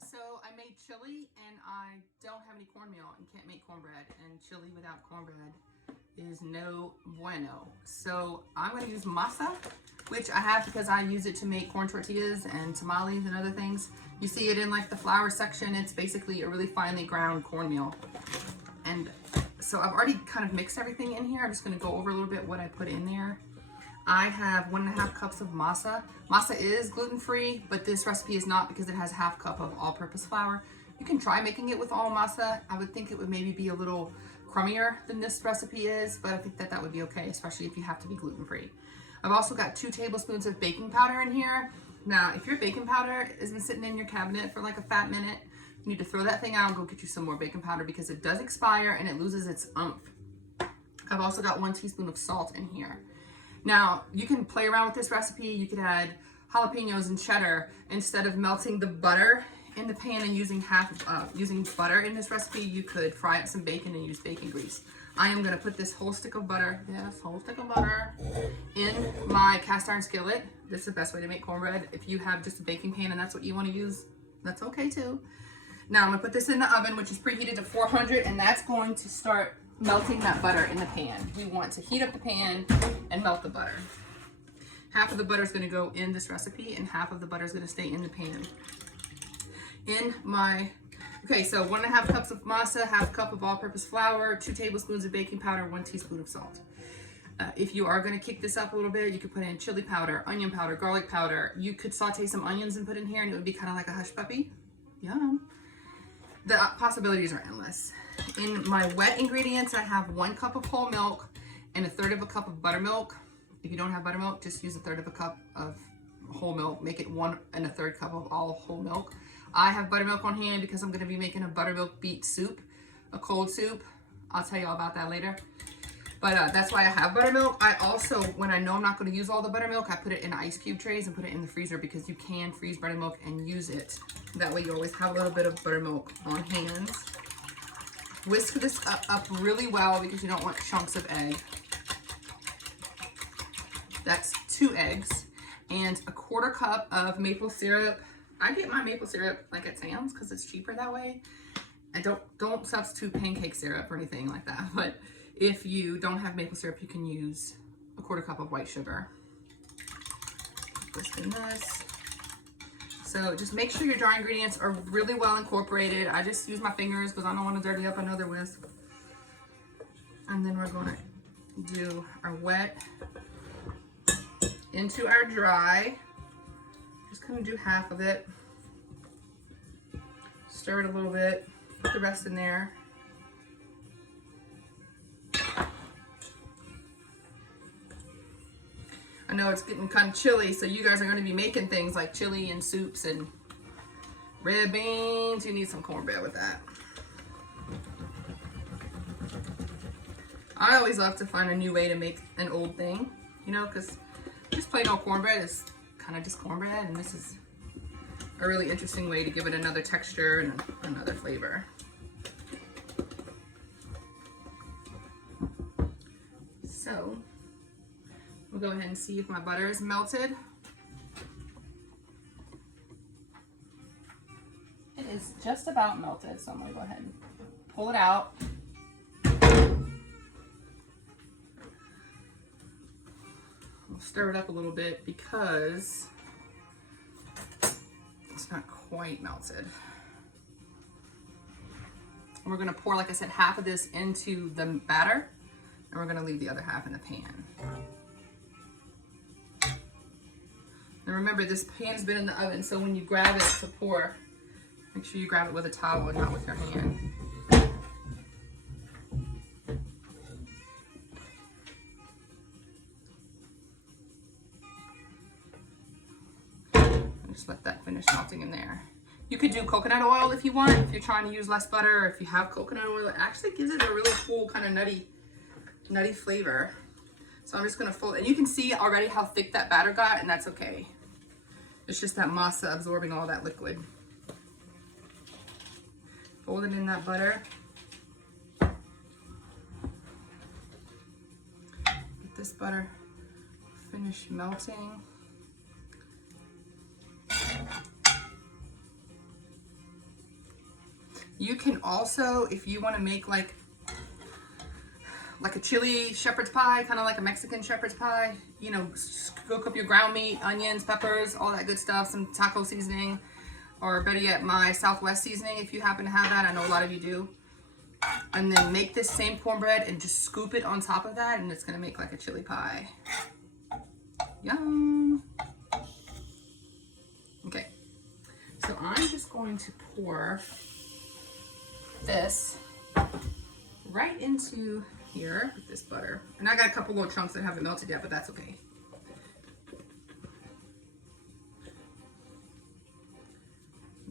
So I made chili and I don't have any cornmeal and can't make cornbread, and chili without cornbread is no bueno. So I'm gonna use masa, which I have because I use it to make corn tortillas and tamales and other things. You see it in like the flour section. It's basically a really finely ground cornmeal. And so I've already kind of mixed everything in here. I'm just gonna go over a little bit what I put in there. I have 1.5 cups of masa. Masa is gluten-free, but this recipe is not because it has 1/2 cup of all-purpose flour. You can try making it with all masa. I would think it would maybe be a little crummier than this recipe is, but I think that would be okay, especially if you have to be gluten-free. I've also got 2 tablespoons of baking powder in here. Now, if your baking powder has been sitting in your cabinet for like a fat minute, you need to throw that thing out and go get you some more baking powder because it does expire and it loses its oomph. I've also got 1 teaspoon of salt in here. Now, you can play around with this recipe. You could add jalapeños and cheddar. Instead of melting the butter in the pan and using using butter in this recipe, you could fry up some bacon and use bacon grease. I am gonna put this whole stick of butter, yes, whole stick of butter, in my cast iron skillet. This is the best way to make cornbread. If you have just a baking pan and that's what you wanna use, that's okay too. Now I'm gonna put this in the oven, which is preheated to 400, and that's going to start melting that butter in the pan. We want to heat up the pan and melt the butter. Half of the butter is going to go in this recipe and half of the butter is going to stay in the pan. Okay, so 1.5 cups of masa, 1/2 cup of all-purpose flour, 2 tablespoons of baking powder, 1 teaspoon of salt. If you are going to kick this up a little bit, you could put in chili powder, onion powder, garlic powder. You could saute some onions and put in here and it would be kind of like a hush puppy. Yum. The possibilities are endless. In my wet ingredients, I have 1 cup of whole milk and 1/3 cup of buttermilk. If you don't have buttermilk, just use 1/3 cup of whole milk. Make it 1 1/3 cup of all whole milk. I have buttermilk on hand because I'm going to be making a buttermilk beet soup, a cold soup. I'll tell you all about that later. But that's why I have buttermilk. I also, when I know I'm not going to use all the buttermilk, I put it in ice cube trays and put it in the freezer because you can freeze buttermilk and use it. That way you always have a little bit of buttermilk on hand. Whisk this up really well because you don't want chunks of egg. That's 2 eggs and 1/4 cup of maple syrup. I get my maple syrup like at Sam's because it's cheaper that way. And don't substitute pancake syrup or anything like that. But if you don't have maple syrup, you can use 1/4 cup of white sugar. Whisk in this. So just make sure your dry ingredients are really well incorporated. I just use my fingers because I don't want to dirty up another whisk. And then we're going to do our wet into our dry. Just going to do half of it. Stir it a little bit. Put the rest in there. I know it's getting kind of chilly, so you guys are going to be making things like chili and soups and red beans. You need some cornbread with that. I always love to find a new way to make an old thing, you know, because just plain old cornbread is kind of just cornbread, and this is a really interesting way to give it another texture and another flavor. So we'll go ahead and see if my butter is melted. It is just about melted, so I'm gonna go ahead and pull it out. We'll stir it up a little bit because it's not quite melted. And we're gonna pour, like I said, half of this into the batter, and we're gonna leave the other half in the pan. And remember, this pan has been in the oven, so when you grab it to pour, make sure you grab it with a towel and not with your hand. And just let that finish melting in there. You could do coconut oil if you want, if you're trying to use less butter, or if you have coconut oil. It actually gives it a really cool kind of nutty flavor. So I'm just gonna fold, and you can see already how thick that batter got, and that's okay. It's just that masa absorbing all that liquid. Fold it in that butter. Get this butter finish melting. You can also, if you want to make like a chili shepherd's pie, kind of like a Mexican shepherd's pie, you know, cook up your ground meat, onions, peppers, all that good stuff, some taco seasoning, or better yet, my Southwest seasoning if you happen to have that. I know a lot of you do. And then make this same cornbread and just scoop it on top of that, and it's gonna make like a chili pie. Yum. Okay, so I'm just going to pour this right into here with this butter. And I got a couple little chunks that haven't melted yet, but that's okay.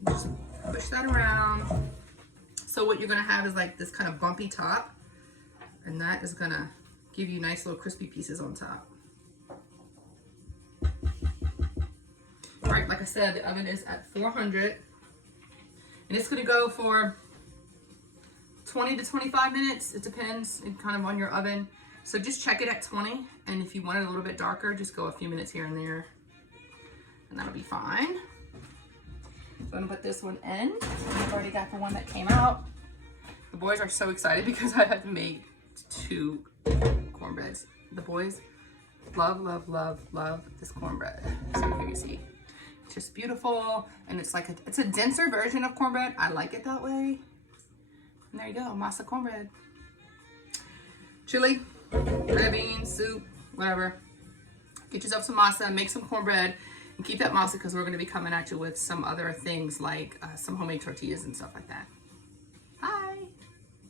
Just push that around. So what you're gonna have is like this kind of bumpy top, and that is gonna give you nice little crispy pieces on top. All right, like I said, the oven is at 400, and it's gonna go for 20 to 25 minutes. It depends kind of on your oven. So just check it at 20, and if you want it a little bit darker, just go a few minutes here and there, and that'll be fine. So I'm gonna put this one in. I've already got the one that came out. The boys are so excited because I have made 2 cornbreads. The boys love, love, love, love this cornbread. So here you see, it's just beautiful, and it's like it's a denser version of cornbread. I like it that way. And there you go, Masa Cornbread. Chili, red beans, soup, whatever. Get yourself some masa, make some cornbread, and keep that masa because we're going to be coming at you with some other things like some homemade tortillas and stuff like that.